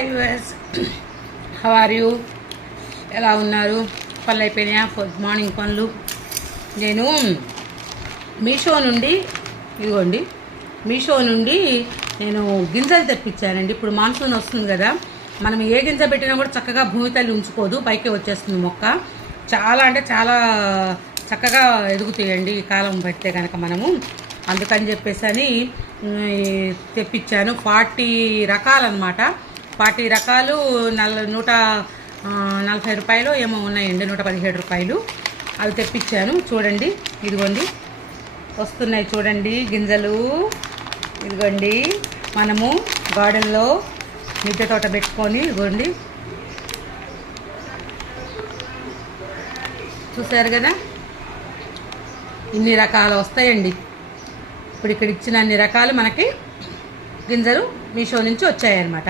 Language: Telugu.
Viewers, how are you? ఎలా ఉన్నారు? పనులు అయిపోయినాయా? మార్నింగ్ పనులు. నేను మీషో నుండి నేను గింజలు తెప్పించానండి. ఇప్పుడు మాన్సూన్ వస్తుంది కదా, మనం ఏ గింజ పెట్టినా కూడా చక్కగా భూమి తల్లి ఉంచుకోదు, పైకి వచ్చేస్తుంది మొక్క. చాలా అంటే చాలా చక్కగా ఎదుగుతాయండి ఈ కాలం పెడితే కనుక మనము. అందుకని చెప్పేసి తెప్పించాను. 40 రకాలన్నమాట. 40 రకాలు 140 రూపాయలు ఏమో ఉన్నాయండి, 117 రూపాయలు. అవి తెప్పించాను. చూడండి, ఇదిగోండి వస్తున్నాయి చూడండి గింజలు. ఇదిగోండి, మనము గార్డెన్లో మిద్దె తోట పెట్టుకొని, ఇదిగోండి చూసారు కదా, ఇన్ని రకాలు వస్తాయండి. ఇప్పుడు ఇక్కడ ఇచ్చిన అన్ని రకాలు మనకి గింజలు మీషో నుంచి వచ్చాయన్నమాట.